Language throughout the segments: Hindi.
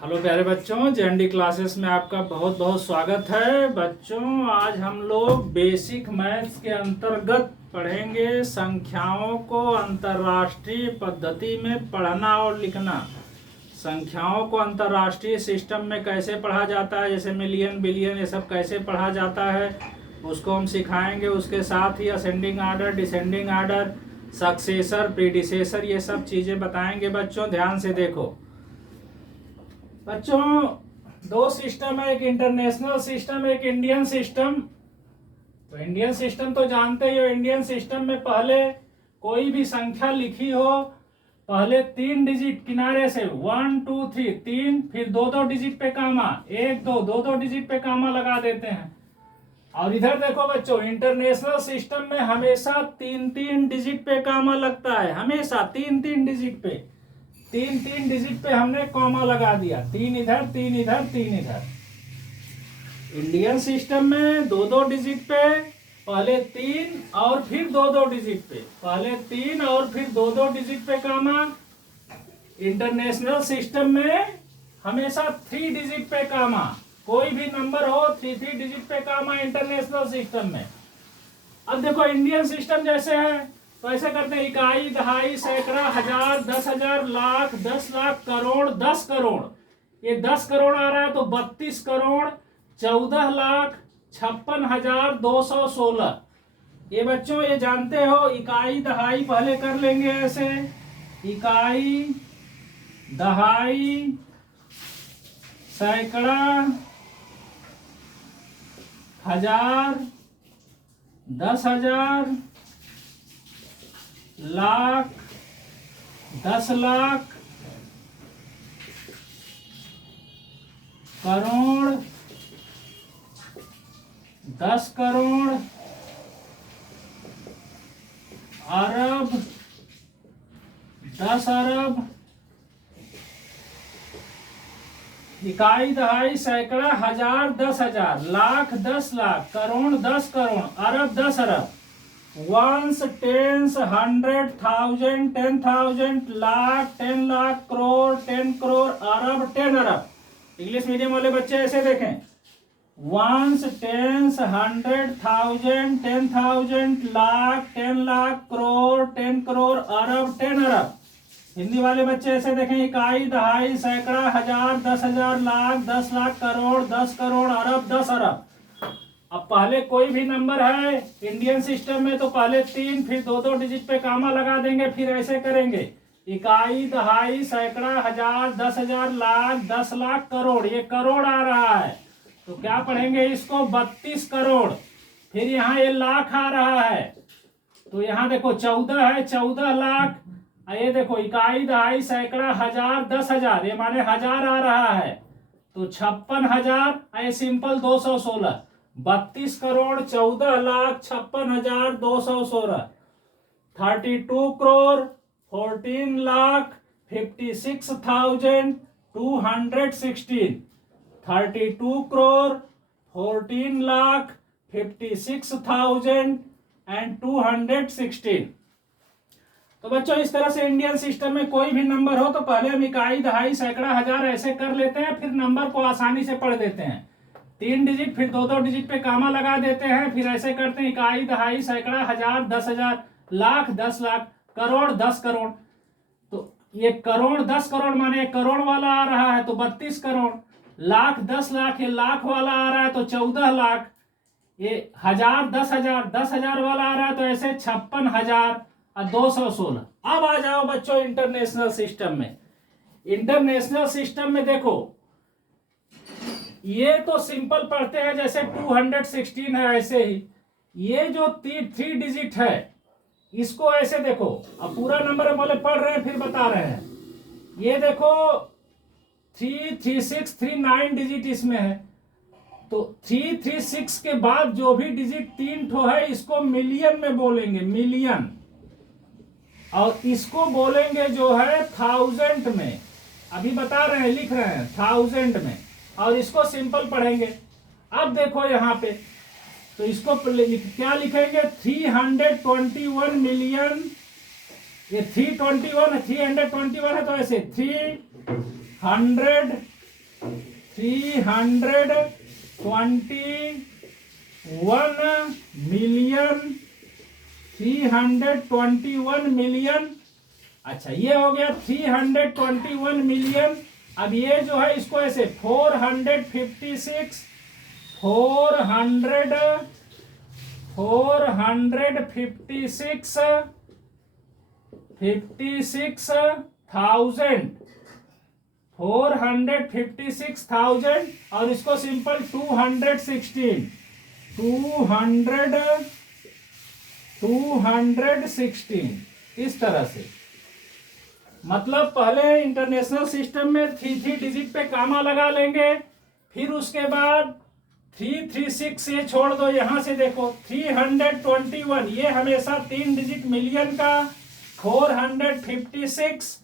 हेलो प्यारे बच्चों, जेएनडी क्लासेस में आपका बहुत बहुत स्वागत है। बच्चों, आज हम लोग बेसिक मैथ्स के अंतर्गत पढ़ेंगे संख्याओं को अंतर्राष्ट्रीय पद्धति में पढ़ना और लिखना। संख्याओं को अंतर्राष्ट्रीय सिस्टम में कैसे पढ़ा जाता है, जैसे मिलियन, बिलियन, ये सब कैसे पढ़ा जाता है उसको हम सिखाएंगे। उसके साथ ही ascending order, descending order, successor, predecessor, ये सब चीज़ें बताएंगे। बच्चों ध्यान से देखो। बच्चों, दो सिस्टम है, एक इंटरनेशनल सिस्टम, एक इंडियन सिस्टम। तो इंडियन सिस्टम तो जानते ही हो। इंडियन सिस्टम में पहले कोई भी संख्या लिखी हो, पहले 3 डिजिट किनारे से 1 2 3 3, फिर 2 डिजिट पे कामा, 1 2 2 डिजिट पे कामा लगा देते हैं। और इधर देखो बच्चों, इंटरनेशनल सिस्टम में हमेशा 3 डिजिट पे कामा लगता है। हमेशा 3 डिजिट पे, 3 डिजिट पे हमने कॉमा लगा दिया। 3 इधर, 3 इधर, 3 इधर। इंडियन सिस्टम में 2 डिजिट पे, पहले 3 और फिर 2 डिजिट पे, पहले 3 और फिर 2 डिजिट पे कामा। इंटरनेशनल सिस्टम में हमेशा 3 डिजिट पे कामा। कोई भी नंबर हो 3 डिजिट पे कामा इंटरनेशनल सिस्टम में। अब देखो इंडियन सिस्टम जैसे है तो ऐसे करते हैं, इकाई, दहाई, सैकड़ा, हजार, 10,000, लाख, 10 लाख, करोड़, 10 करोड़। ये 10 करोड़ आ रहा है तो 32 करोड़, 14 लाख, 56,216। ये बच्चों ये जानते हो, इकाई दहाई पहले कर लेंगे ऐसे। इकाई, दहाई, सैकड़ा, हजार, 10,000, लाख, 10 लाख, करोड़, 10 करोड़, अरब, 10 अरब। इकाई, दहाई, सैकड़ा, हजार, 10,000, लाख, 10 लाख, करोड़, 10 करोड़, अरब, 10 अरब। वंस, टेंस, 100, 1000, 10,000, लाख, 10 लाख, करोड़, 10 करोड़, अरब, 10 अरब। इंग्लिश मीडियम वाले बच्चे ऐसे देखें, वंस, टेंस, 100, 1000, 10,000, लाख, 10 लाख, करोड़, 10 करोड़, अरब, 10 अरब। हिंदी वाले बच्चे ऐसे देखें, इकाई, दहाई, सैकड़ा, हजार, 10,000, लाख, 10 लाख, करोड़, 10 करोड़, अरब, 10 अरब। अब पहले कोई भी नंबर है इंडियन सिस्टम में तो पहले 3, फिर 2 डिजिट पे कामा लगा देंगे, फिर ऐसे करेंगे, इकाई, दहाई, सैकड़ा, हजार, 10,000, लाख, 10 लाख, करोड़। ये करोड़ आ रहा है तो क्या पढ़ेंगे इसको, 32 करोड़। फिर यहाँ ये लाख आ रहा है तो यहाँ देखो 14 है, 14 लाख। ये देखो इकाई, दहाई, सैकड़ा, हजार, 10,000, ये माने हजार आ रहा है तो 56,000। ये सिंपल 216, 32 करोड़, 14 लाख, 56,216। 32 करोड़, 14 लाख, 56,216। 32 करोड़, 14 लाख, 56,216। तो बच्चों इस तरह से इंडियन सिस्टम में कोई भी नंबर हो तो पहले हम इकाई, दहाई, सैकड़ा, हजार ऐसे कर लेते हैं, फिर नंबर को आसानी से पढ़ देते हैं। 3 डिजिट, फिर 2 डिजिट पे कामा लगा देते हैं, फिर ऐसे करते हैं, इकाई, दहाई, सैकड़ा, हजार, 10,000, लाख, 10 लाख, करोड़, 10 करोड़। तो ये करोड़, 10 करोड़ माने करोड़ वाला आ रहा है तो 32 करोड़। लाख, 10 लाख, ये लाख वाला आ रहा है तो 14 लाख। ये हजार, 10,000, 10,000 वाला आ रहा है तो ऐसे 56,216। अब आ जाओ बच्चों इंटरनेशनल सिस्टम में। इंटरनेशनल सिस्टम में देखो, ये तो सिंपल पढ़ते हैं जैसे 216 है ऐसे ही। ये जो 3 डिजिट है इसको ऐसे देखो। अब पूरा नंबर बोले पढ़ रहे हैं फिर बता रहे हैं। ये देखो 3 3 6 3 9 डिजिट इसमें है तो 3 3 6 के बाद जो भी डिजिट 3 ठो है इसको मिलियन में बोलेंगे, मिलियन। और इसको बोलेंगे जो है थाउजेंड में। अभी बता रहे हैं, लिख रहे हैं थाउजेंड में। और इसको सिंपल पढ़ेंगे। अब देखो यहाँ पे तो इसको क्या लिखेंगे, 321 मिलियन। ये 321 है तो ऐसे 321 321 मिलियन। अच्छा ये हो गया 321 मिलियन। अब ये जो है इसको ऐसे 456 456,000 और इसको सिंपल 216 इस तरह से। मतलब पहले इंटरनेशनल सिस्टम में 3 डिजिट पे कामा लगा लेंगे, फिर उसके बाद 336 ये छोड़ दो, यहां से देखो 321 ये हमेशा 3 डिजिट मिलियन का, 456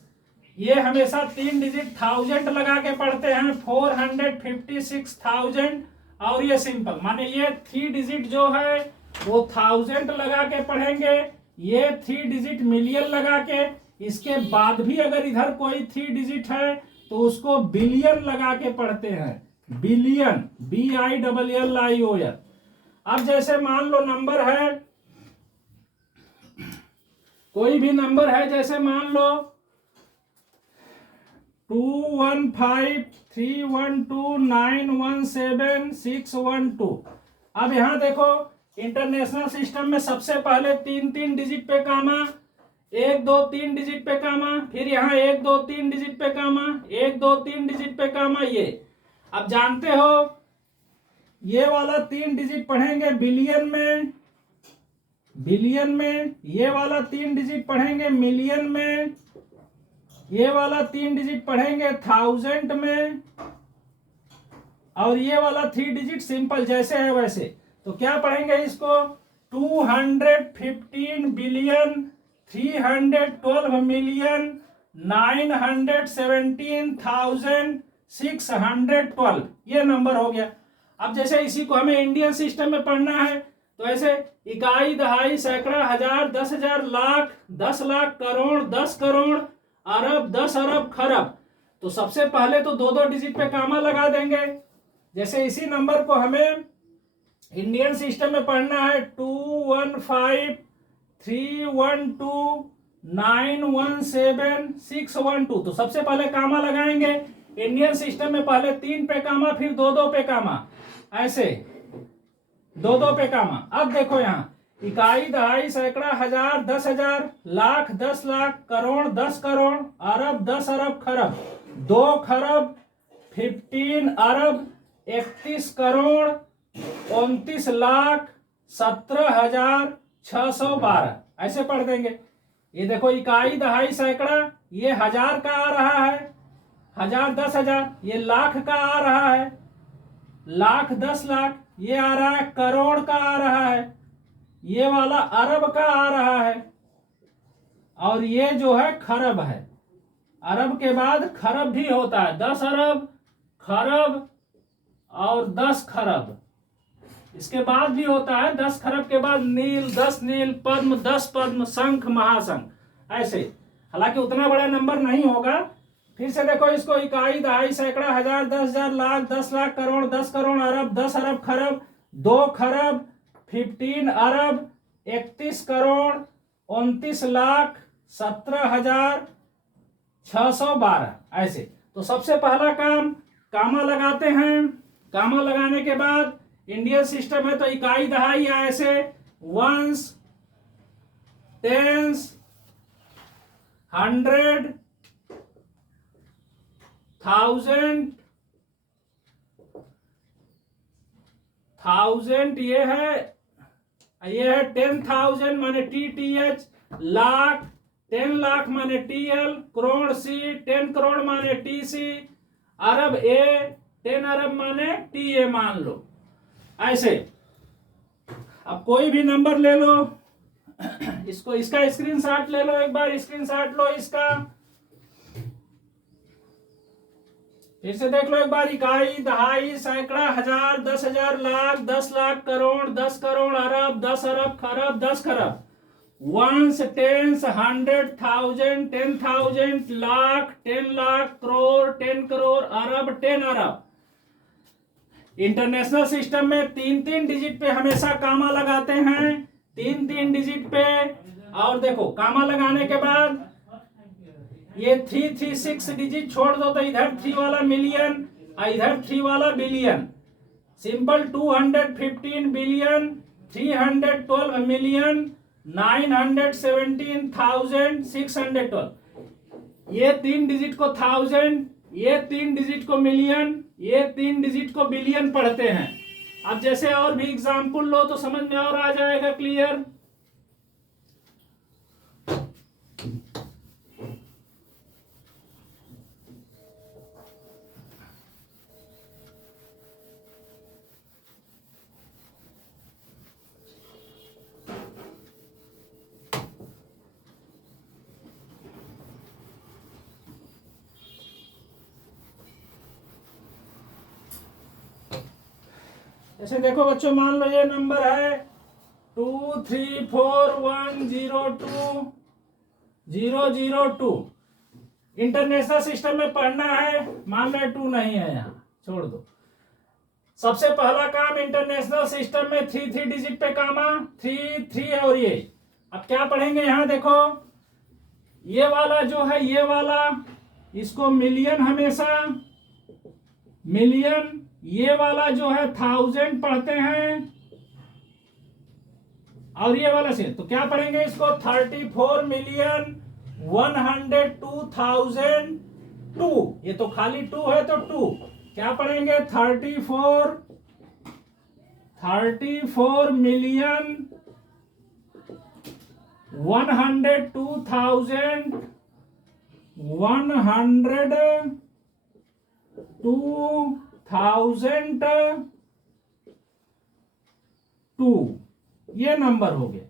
ये हमेशा 3 डिजिट थाउजेंड लगा के पढ़ते हैं, 456,000। और ये सिंपल माने ये 3 डिजिट जो है वो थाउजेंड लगा के पढ़ेंगे, ये 3 डिजिट मिलियन लगा के। इसके बाद भी अगर इधर कोई 3 डिजिट है तो उसको बिलियन लगा के पढ़ते हैं, बिलियन, BILLION। अब जैसे मान लो नंबर है, कोई भी नंबर है, जैसे मान लो 215312917 अब यहां देखो इंटरनेशनल सिस्टम में सबसे पहले 3 डिजिट पे कामा, 1 2 3 डिजिट पे कामा, फिर यहाँ 1 2 3 डिजिट पे कामा, 1 2 3 डिजिट पे कामा। ये अब जानते हो ये वाला 3 डिजिट पढ़ेंगे बिलियन में, ये वाला 3 डिजिट पढ़ेंगे मिलियन में, ये वाला 3 डिजिट पढ़ेंगे थाउजेंड में, और ये वाला 3 डिजिट सिंपल जैसे है वैसे। तो क्या पढ़ेंगे इसको 215 बिलियन 312 मिलियन 917,612 ये नंबर हो गया। अब जैसे इसी को हमें इंडियन सिस्टम में पढ़ना है तो ऐसे इकाई, दहाई, सैकड़ा, हजार, 10,000, लाख, 10 लाख, करोड़, 10 करोड़, अरब, 10 अरब, खरब। तो सबसे पहले तो 2 डिजिट पे कामा लगा देंगे। जैसे इसी नंबर को हमें इंडियन सिस्टम में पढ़ना है 215312917,612 तो सबसे पहले कामा लगाएंगे इंडियन सिस्टम में, पहले 3 पे कामा, फिर 2 पे कामा, ऐसे 2 पे कामा। अब देखो यहाँ इकाई, दहाई, सैकड़ा, हजार, 10,000, लाख, 10 लाख, करोड़, 10 करोड़, अरब, 10 अरब, खरब, 2 खरब, 15 अरब, 31 करोड़, 29 लाख, 17,612 ऐसे पढ़ देंगे। ये देखो इकाई, दहाई, सैकड़ा ये हजार का आ रहा है, हजार, 10,000, ये लाख का आ रहा है, लाख, 10 लाख ये आ रहा है, करोड़ का आ रहा है, ये वाला अरब का आ रहा है, और ये जो है खरब है। अरब के बाद खरब भी होता है, 10 अरब, खरब और 10 खरब। इसके बाद भी होता है 10 खरब के बाद नील, 10 नील, पद्म, 10 पद्म, शंख, महाशंख, ऐसे। हालांकि उतना बड़ा नंबर नहीं होगा। फिर से देखो इसको इकाई, दहाई, सैकड़ा, हजार, 10,000, लाख, 10 लाख, करोड़, 10 करोड़, अरब, 10 अरब, खरब, 2 खरब, 15 अरब, 31 करोड़, 29 लाख, 17,612 ऐसे। तो सबसे पहला काम कामा लगाते हैं। कामा लगाने के बाद इंडियन सिस्टम है तो इकाई, दहाई या ऐसे वंस, टेंस, 100, 1000 ये है 10,000 माने TTH, लाख, 10 लाख माने TL, करोड़ C, 10 करोड़ माने TC, अरब A, 10 अरब माने TA मान लो, ऐसे। अब कोई भी नंबर ले लो, इसको इसका स्क्रीनशॉट ले लो, एक बार स्क्रीनशॉट लो इसका, फिर से देख लो एक बार इकाई, दहाई, सैकड़ा, हजार, 10,000, लाख, 10 लाख, करोड़, 10 करोड़, अरब, 10 अरब, खरब, 10 खरब, वंस, टेंस, 100, 1000, 10,000, लाख, 10 लाख, करोड़, 10 करोड़, अरब, 10 अरब। इंटरनेशनल सिस्टम में 3-3 डिजिट पे हमेशा कामा लगाते हैं, 3-3 डिजिट पे। और देखो कामा लगाने के बाद ये 3-3-6 डिजिट छोड़ दो तो इधर 3 वाला मिलियन और इधर 3 वाला बिलियन। Simple 215 billion 312 million 917,612। ये 3 डिजिट को 1000, ये 3 डिजिट को मिलियन, ये 3 डिजिट को बिलियन पढ़ते हैं। अब जैसे और भी एग्जाम्पल लो तो समझ में और आ जाएगा क्लियर। जैसे देखो बच्चों, मान लो ये नंबर है 2341002 इंटरनेशनल सिस्टम में पढ़ना है। मान लो 2 नहीं है, यहाँ छोड़ दो। सबसे पहला काम इंटरनेशनल सिस्टम में 3 डिजिट पे कामा 3 और ये। अब क्या पढ़ेंगे यहाँ देखो, ये वाला जो है ये वाला, इसको मिलियन हमेशा मिलियन, ये वाला जो है 1000 पढ़ते हैं और ये वाला से तो क्या पढ़ेंगे इसको 34,102,002। ये तो खाली 2 है तो 2 क्या पढ़ेंगे 34 मिलियन 102,002 ये नंबर हो गए।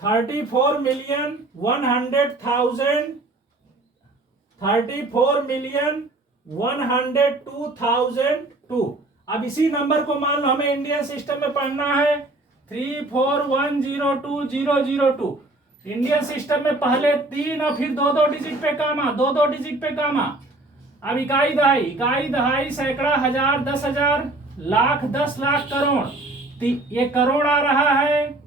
34,102,002। अब इसी नंबर को मान लो हमें इंडियन सिस्टम में पढ़ना है 34102,002। इंडियन सिस्टम में पहले 3 और फिर 2-2 डिजिट पे कामा, 2-2 डिजिट पे कामा। अब इकाई दहाई सैकड़ा हजार 10,000 लाख 10 लाख करोड़, ये करोड़ आ रहा है।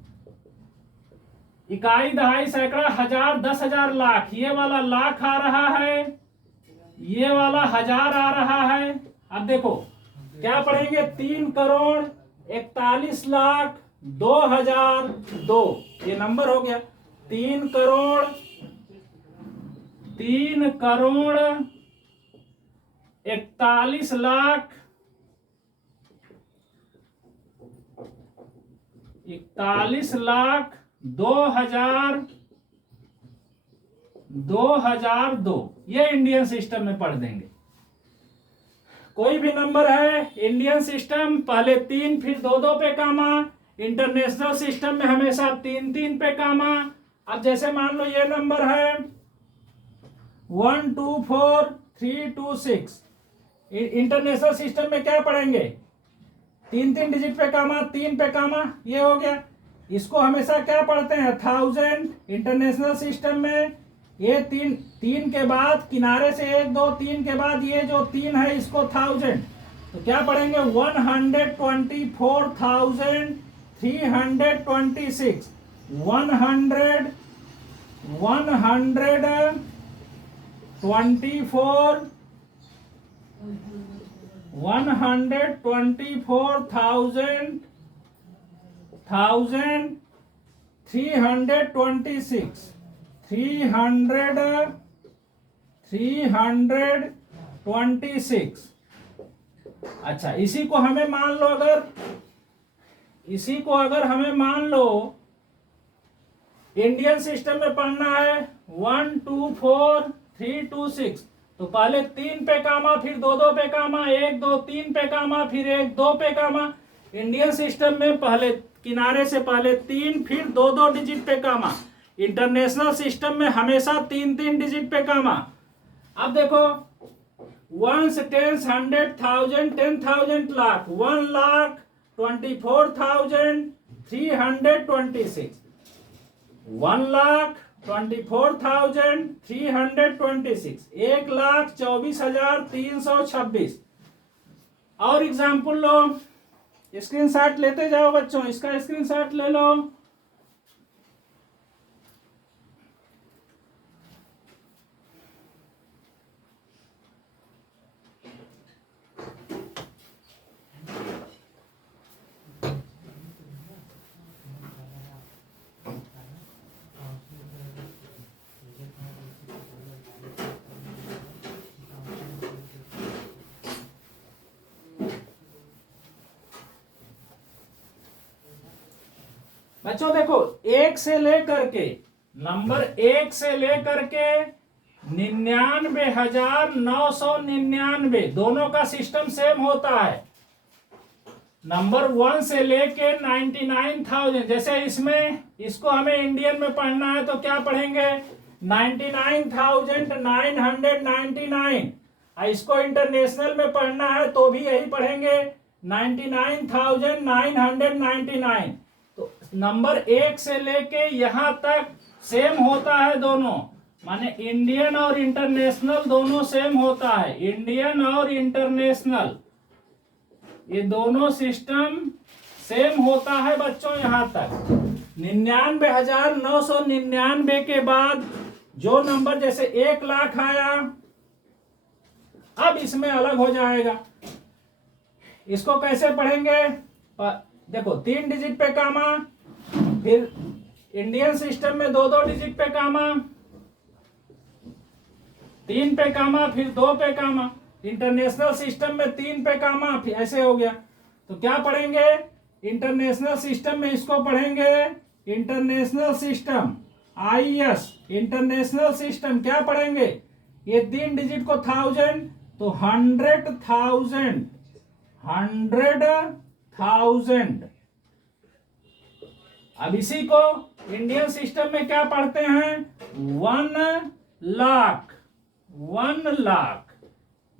इकाई दहाई सैकड़ा हजार 10,000 लाख, ये वाला लाख आ रहा है, ये वाला हजार आ रहा है। अब देखो क्या पढ़ेंगे 3,41,02,002 ये नंबर हो गया। 3 करोड़ 41 लाख 41,02,002 ये इंडियन सिस्टम में पढ़ देंगे। कोई भी नंबर है इंडियन सिस्टम पहले 3 फिर 2-2 पे कामा, इंटरनेशनल सिस्टम में हमेशा 3-3 पे कामा। अब जैसे मान लो ये नंबर है 124,326, इंटरनेशनल सिस्टम में क्या पढ़ेंगे 3-3 डिजिट पे कामा 3 पे कामा, ये हो गया। इसको हमेशा क्या पढ़ते हैं 1000 इंटरनेशनल सिस्टम में। ये 3 के बाद किनारे से 1 2 3 के बाद ये जो 3 है इसको 1000, तो क्या पढ़ेंगे 124,326 326। अच्छा, इसी को हमें मान लो हमें मान लो इंडियन सिस्टम में पढ़ना है 124,326, तो पहले 3 पे कामा फिर 2-2 पे कामा, 1 2 3 पे कामा फिर 1 2 पे कामा। इंडियन सिस्टम में पहले किनारे से पहले 3 फिर 2-2 डिजिट पे कामा। इंटरनेशनल सिस्टम में हमेशा 3-3 डिजिट पे कामा। अब देखो 1 10 100 1000 10,000 लाख 1,24,326 1,24,326 1,24,326। और एग्जाम्पल लो, स्क्रीनशॉट लेते जाओ बच्चों, इसका स्क्रीनशॉट ले लो। बच्चों देखो, एक से लेकर के नंबर 1 से लेकर के 99,999 दोनों का सिस्टम सेम होता है। नंबर 1 से लेके 99,000, जैसे इसमें इसको हमें इंडियन में पढ़ना है तो क्या पढ़ेंगे 99,999। इसको इंटरनेशनल में पढ़ना है तो भी यही पढ़ेंगे 99,999। तो नंबर 1 से लेके यहां तक सेम होता है दोनों, माने इंडियन और इंटरनेशनल दोनों सेम होता है। इंडियन और इंटरनेशनल ये दोनों सिस्टम सेम होता है बच्चों यहां तक। 99,999 के बाद जो नंबर जैसे 1 लाख आया, अब इसमें अलग हो जाएगा। इसको कैसे पढ़ेंगे, देखो 3 डिजिट पे कामा, फिर इंडियन सिस्टम में 2-2 डिजिट पे कामा, 3 पे कामा, फिर 2 पे कामा। इंटरनेशनल सिस्टम में 3 पे कामा, फिर ऐसे हो गया। तो क्या पढ़ेंगे इंटरनेशनल सिस्टम में, इसको पढ़ेंगे international system IS। International system क्या पढ़ेंगे, ये 3 डिजिट को 1000 तो 100,000 100,000। अब इसी को इंडियन सिस्टम में क्या पढ़ते हैं 1 लाख 1 लाख,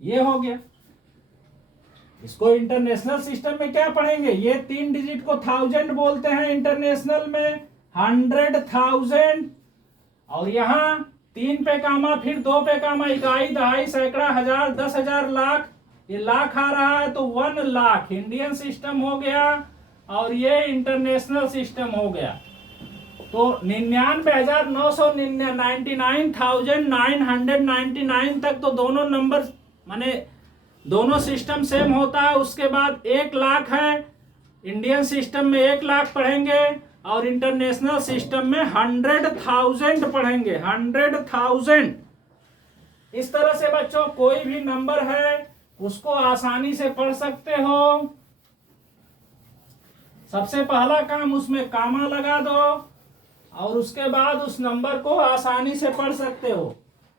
ये हो गया। इसको इंटरनेशनल सिस्टम में क्या पढ़ेंगे, ये 3 डिजिट को 1000 बोलते हैं, इंटरनेशनल में 100,000। और यहां 3 पे कामा, फिर 2 पे कामा, इकाई, दहाई, सैकड़ा, हजार, 10,000, लाख, ये लाख आ रहा है तो 1 लाख इंडियन सिस्टम हो गया और ये इंटरनेशनल सिस्टम हो गया। तो 99,999 तक तो दोनों नंबर माने दोनों सिस्टम सेम होता है। उसके बाद 1 लाख है, इंडियन सिस्टम में 1 लाख पढ़ेंगे और इंटरनेशनल सिस्टम में 100,000 पढ़ेंगे, 100,000। इस तरह से बच्चों कोई भी नंबर है उसको आसानी से पढ़ सकते हो। सबसे पहला काम उसमें कामा लगा दो और उसके बाद उस नंबर को आसानी से पढ़ सकते हो।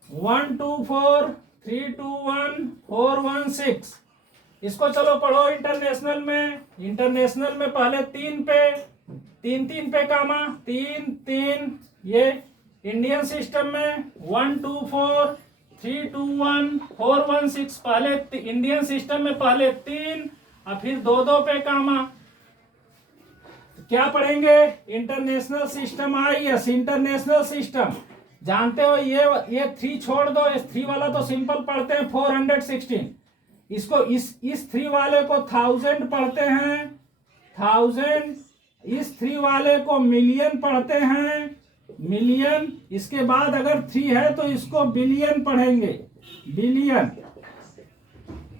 124 321 416, इसको चलो पढ़ो इंटरनेशनल में। इंटरनेशनल में पहले 3 पे 3 पे कामा, 3 ये इंडियन सिस्टम में 124 321 416, पहले इंडियन सिस्टम में पहले 3 और फिर 2 पे कामा। क्या पढ़ेंगे international system IS। International system जानते हो, ये 3 छोड़ दो, इस 3 वाला तो सिंपल पढ़ते हैं 416। इसको इस 3 वाले को 1000 पढ़ते हैं 1000, इस 3 वाले को मिलियन पढ़ते हैं मिलियन। इसके बाद अगर 3 है तो इसको बिलियन पढ़ेंगे, बिलियन।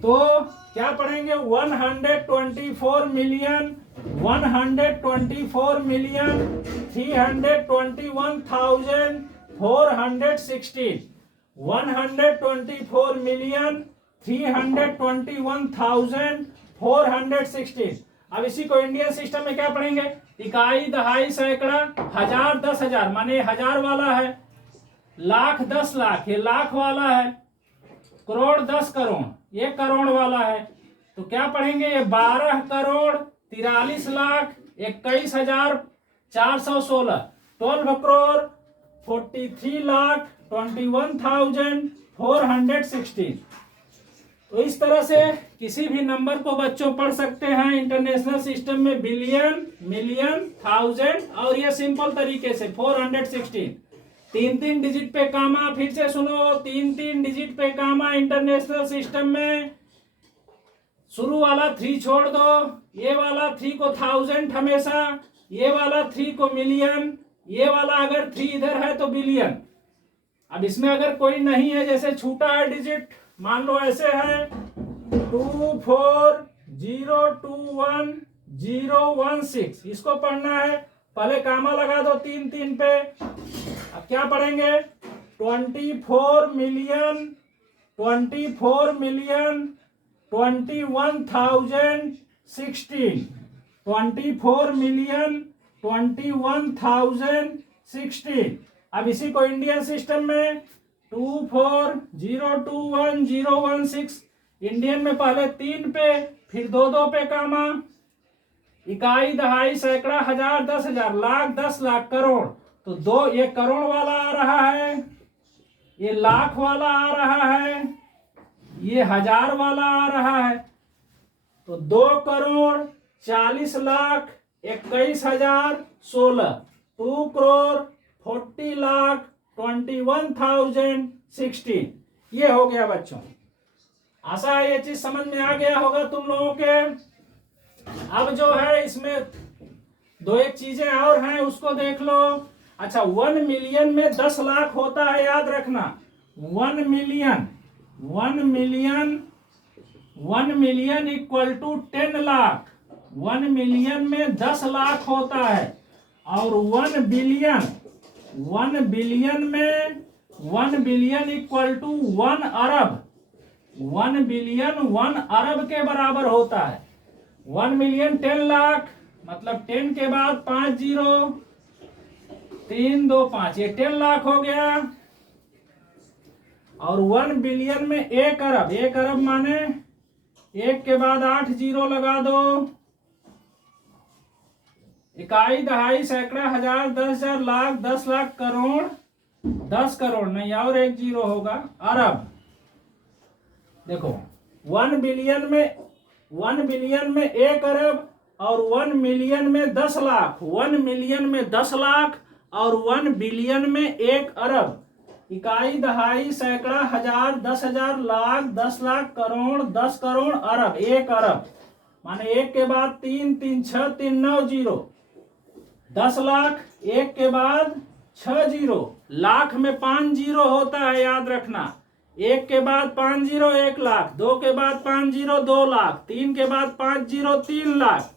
तो क्या पढ़ेंगे 124,321,416, 124,321,416। अब इसी को इंडियन सिस्टम में क्या पढ़ेंगे, इकाई, दहाई, सैकड़ा, हजार, 10,000 माने हजार वाला है, लाख 10 लाख ये लाख वाला है, करोड़ 10 करोड़ ये करोड़ वाला है। तो क्या पढ़ेंगे ये 12 करोड़ 43 लाख 21,416, 12 करोड़ 43 लाख 21,416। तो इस तरह से किसी भी नंबर को बच्चों पढ़ सकते हैं इंटरनेशनल सिस्टम में, बिलियन, मिलियन, 1000 और ये सिंपल तरीके से 416। 3 डिजिट पे कामा, फिर से सुनो, 3 डिजिट पे कामा इंटरनेशनल सिस्टम में शुरू वाला 3 छोड़ दो, ये वाला 3 को 1000 हमेशा, ये वाला 3 को मिलियन, ये वाला अगर 3 इधर है तो बिलियन। अब इसमें अगर कोई नहीं है, जैसे छूटा है डिजिट, मान लो ऐसे है 24021016, इसको पढ़ना है, पहले कामा लगा दो 3 3 पे। अब क्या पढ़ेंगे 24 मिलियन 21,016, 24 मिलियन 21,016। अब इसी को इंडियन सिस्टम में 24021016, इंडियन में पहले 3 पे, फिर 2 2 पे कामा, इकाई दहाई सैकड़ा हजार 10,000 लाख 10 लाख करोड़, तो 2 ये करोड़ वाला आ रहा है, ये लाख वाला आ रहा है, ये हजार वाला आ रहा है, तो 2 करोड़ 40 लाख 21,016, 2 करोड़ 40 लाख 21,016। ये हो गया बच्चों। आशा है ये चीज समझ में आ गया होगा तुम लोगों के। अब जो है इसमें 2 एक चीजें और हैं, उसको देख लो। अच्छा, 1 मिलियन में 10 लाख होता है, याद रखना। 1 million equal to 10 lakh. 1 million में 10 लाख होता है, और 1 बिलियन इक्वल टू 1 अरब। 1 बिलियन 1 अरब के बराबर होता है। 1 मिलियन 10 लाख, मतलब 10 के बाद 5 जीरो, 3 2 5, ये 10 लाख हो गया। और 1 बिलियन में 1 अरब, 1 अरब माने 1 के बाद 8 जीरो लगा दो, इकाई दहाई सैकड़ा हजार 10,000 लाख 10 लाख करोड़, 10 करोड़ नहीं और 1 जीरो होगा, अरब। देखो 1 बिलियन में 1 अरब, और 1 मिलियन में 10 लाख, 1 मिलियन में 10 लाख, और 1 बिलियन में 1 अरब, इकाई दहाई सैकड़ा हजार 10,000 लाख 10 लाख करोड़, 10 करोड़ अरब, 1 अरब माने 1 के बाद 3 3 6 3 9 जीरो, 10 लाख 1 के बाद 6 जीरो, लाख में 5 जीरो होता है, याद रखना। 1 के बाद 5 जीरो 1 लाख, 2 के बाद 5 जीरो 2 लाख, 3 के बाद 5 जीरो 3 लाख,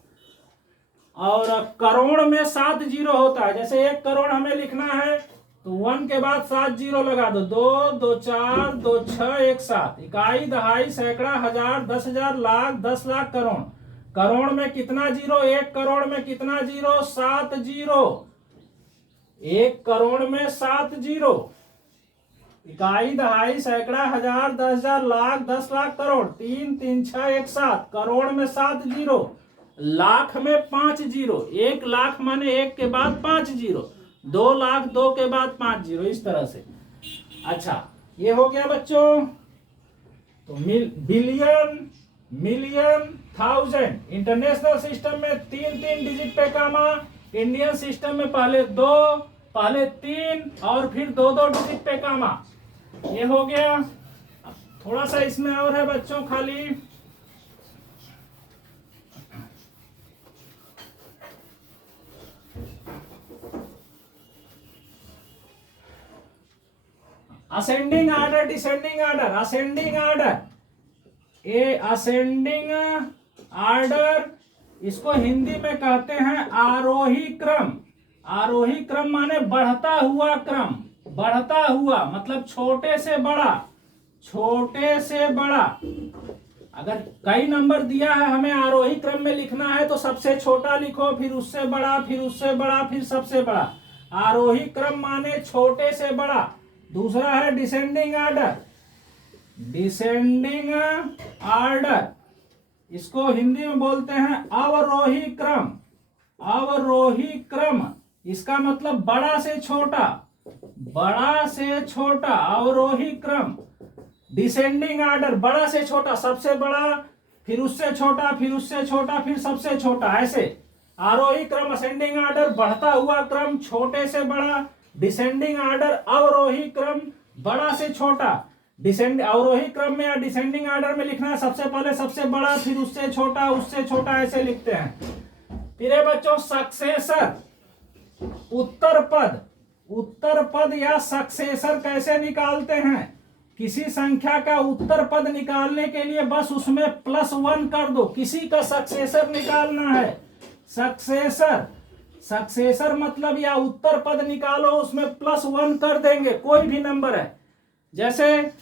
और करोड़ में 7 जीरो होता है। जैसे 1 करोड़ हमें लिखना है तो 1 के बाद 7 जीरो लगा दो, 2 2 4 2 6 1 7, इकाई दहाई सैकड़ा हजार 10,000 लाख 10 लाख करोड़। करोड़ में कितना जीरो, 1 करोड़ में कितना जीरो, 7 जीरो, 1 करोड़ में 7 जीरो, इकाई दहाई सैकड़ा हजार 10,000 लाख 10 लाख करोड़, 3 3 6 1 7, करोड़ में 7 जीरो, लाख में 5 जीरो, 1 लाख माने 1 के बाद 5 जीरो, 2 लाख 2 के बाद 5 जीरो, इस तरह से। अच्छा, ये हो गया बच्चों। तो billion million thousand, international system में 3 3 डिजिट पे कामा, इंडियन सिस्टम में पहले 2 पहले 3 और फिर 2 2 डिजिट पे कामा। ये हो गया। थोड़ा सा इसमें और है बच्चों, खाली ascending order descending order. Ascending order, a ascending order, इसको हिंदी में कहते हैं आरोही क्रम। आरोही क्रम माने बढ़ता हुआ क्रम, बढ़ता हुआ मतलब छोटे से बड़ा, छोटे से बड़ा। अगर कई नंबर दिया है हमें आरोही क्रम में लिखना है तो सबसे छोटा लिखो, फिर उससे बड़ा, फिर उससे बड़ा, फिर सबसे बड़ा। आरोही क्रम माने छोटे से बड़ा। दूसरा है डिसेंडिंग आर्डर। डिसेंडिंग आर्डर, इसको हिंदी में बोलते हैं अवरोही क्रम। अवरोही क्रम, इसका मतलब बड़ा से छोटा, बड़ा से छोटा, अवरोही क्रम। डिसेंडिंग आर्डर, बड़ा से छोटा, सबसे बड़ा, फिर उससे छोटा, फिर उससे छोटा, फिर सबसे छोटा, ऐसे। आरोही क्रम असेंडिंग आर्डर, बढ़ता हुआ क्रम, छोटे से बड़ा। डिसेंडिंग आर्डर अवरोही क्रम, बड़ा से छोटा। अवरोही क्रम में या डिसेंडिंग ऑर्डर में लिखना है, सबसे पहले सबसे बड़ा, फिर उससे छोटा, ऐसे लिखते हैं। फिर है बच्चों सक्सेसर, उत्तर पद या सक्सेसर कैसे निकालते हैं? किसी संख्या का उत्तर पद निकालने के लिए बस उसमें +1 कर दो। किसी का सक्सेसर निकालना है, सक्सेसर मतलब या उत्तर पद निकालो, उसमें +1 कर देंगे, कोई भी नंबर है। जैसे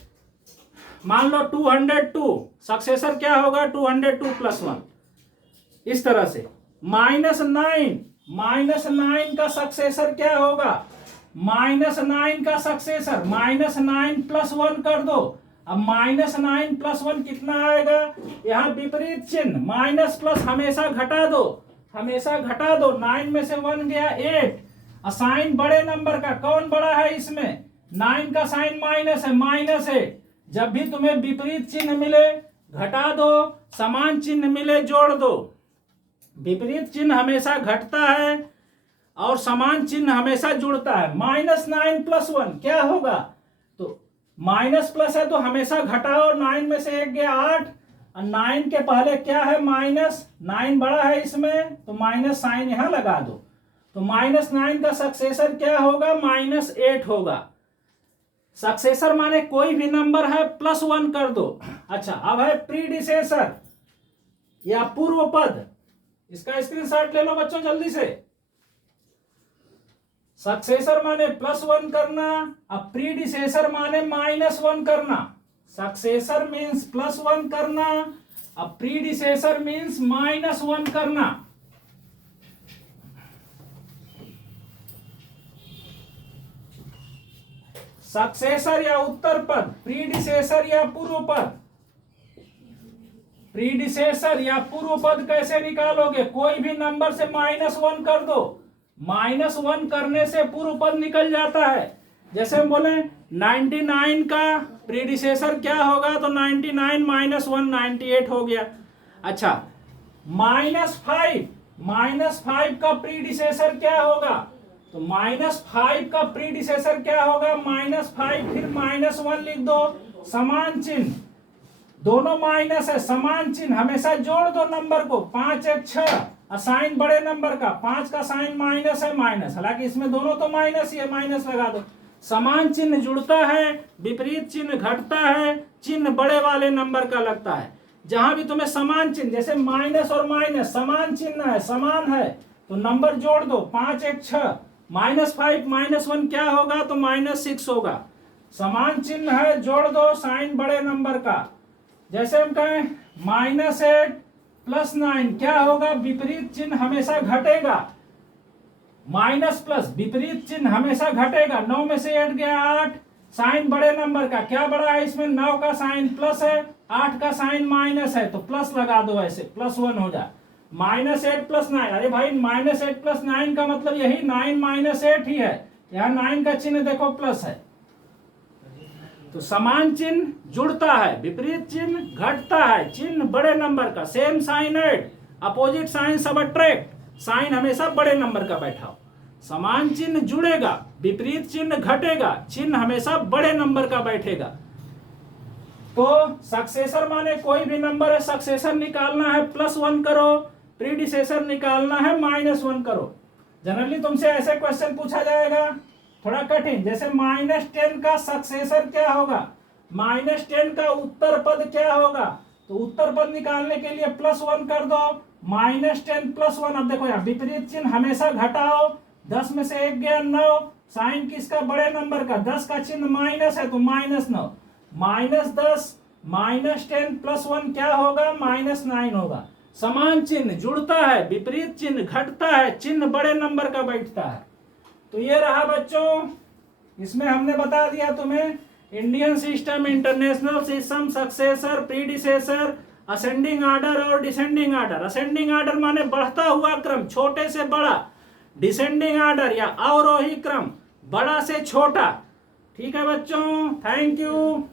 मान लो 202, सक्सेसर क्या होगा? 202 +1, इस तरह से। -9 का सक्सेसर क्या होगा? -9 का सक्सेसर, -9 +1 कर दो। अब -9 +1 कितना आएगा? यहाँ विपरीत चिन्ह, माइनस प्लस हमेशा घटा दो, 9 में से 1 गया 8। साइन बड़े नंबर का कौन बड़ा है इसमें? 9 का साइन माइनस है, -8। जब भी तुम्हें विपरीत चिन्ह मिले घटा दो, समान चिन्ह मिले जोड़ दो। विपरीत चिन्ह हमेशा घटता है और समान चिन्ह हमेशा जुड़ता है। -9 +1 क्या होगा? तो माइनस प्लस है तो हमेशा घटाओ, 9 में से 1 गया 8, और 9 के पहले क्या है? माइनस, 9 बड़ा है इसमें तो माइनस साइन यहां लगा दो। तो -9 का सक्सेसर क्या होगा? -8 होगा। सक्सेसर माने कोई भी नंबर है +1 कर दो। अच्छा, अब है प्रीडिसेसर या पूर्व पद, इसका स्क्रीनशॉट ले लो बच्चों जल्दी से। सक्सेसर माने +1 करना, अब प्रीडिसेसर माने -1 करना। सक्सेसर मीन्स +1 करना, अब प्रीडिसेसर मीन्स -1 करना। सक्सेसर या उत्तर पद, प्रीडिसेसर या पूर्व पद। प्रीडिसेसर या पूर्व पद कैसे निकालोगे? कोई भी नंबर से -1 कर दो, -1 करने से पूर्व पद निकल जाता है। जैसे हम बोले 99 का प्रीडिसेसर क्या होगा? तो 99 -1 98 हो गया। अच्छा, -5 का प्रीडिसेसर क्या होगा? तो -5 का प्रीडिसेसर क्या होगा? -5 फिर -1 लिख दो, समान चिन्ह, दोनों माइनस है, समान चिन्ह हमेशा जोड़ दो नंबर को। 5 1 6, साइन बड़े नंबर का, 5 का साइन माइनस है, माइनस, हालांकि इसमें दोनों तो माइनस ही है, माइनस लगा दो। समान चिन्ह जुड़ता है, विपरीत चिन्ह घटता है, चिन्ह बड़े वाले नंबर का लगता है। जहां भी तुम्हें समान चिन्ह, जैसे माइनस और माइनस समान चिन्ह है, समान है, तो नंबर जोड़ दो। 5 1 6, -5 -1 क्या होगा? तो -6 होगा। समान चिन्ह है, जोड़ दो साइन बड़े नंबर का। जैसे हम कहें -8 +9 क्या होगा? विपरीत चिन्ह हमेशा घटेगा, माइनस प्लस विपरीत चिन्ह हमेशा घटेगा। 9 में से 8 गया 8, साइन बड़े नंबर का क्या बड़ा है इसमें? 9 का साइन प्लस है, 8 का साइन माइनस है, तो प्लस लगा दो, ऐसे +1 हो जाए। -8 +9, अरे भाई -8 +9 का मतलब यही 9 -8 ही है, यहाँ 9 का चिन्ह देखो प्लस है। तो समान चिन्ह जुड़ता है, विपरीत चिन्ह घटता है, चिन्ह बड़े नंबर का। Same sign add, opposite sign subtract, sign हमेशा बड़े नंबर का बैठाओ। समान चिन्ह जुड़ेगा, विपरीत चिन्ह घटेगा, चिन्ह हमेशा बड़े नंबर का बैठेगा। तो सक्सेसर माने कोई भी नंबर है, सक्सेसर निकालना है +1 करो, प्रीडिसेसर निकालना है -1 करो। जनरली तुमसे ऐसे क्वेश्चन पूछा जाएगा, थोड़ा कठिन, जैसे -10 का सक्सेसर क्या होगा? -10 का उत्तर पद क्या होगा? तो उत्तर पद निकालने के लिए +1 कर दो, -10 +1। अब देखो यार, विपरीत चिन्ह हमेशा घटाओ, 10 में से 1 गया 9, साइन किसका? बड़े नंबर का, 10 का चिन्ह माइनस है तो -9, -10 -10 +1 क्या होगा? -9 होगा। समान चिन्ह जुड़ता है, विपरीत चिन्ह घटता है, चिन्ह बड़े नंबर का बैठता है। तो ये रहा बच्चों, इसमें हमने बता दिया तुम्हें Indian system, international system, successor, predecessor, ascending order और डिसेंडिंग ऑर्डर। असेंडिंग ऑर्डर माने बढ़ता हुआ क्रम, छोटे से बड़ा। डिसेंडिंग ऑर्डर या अवरोही क्रम, बड़ा से छोटा। ठीक है बच्चों, थैंक यू।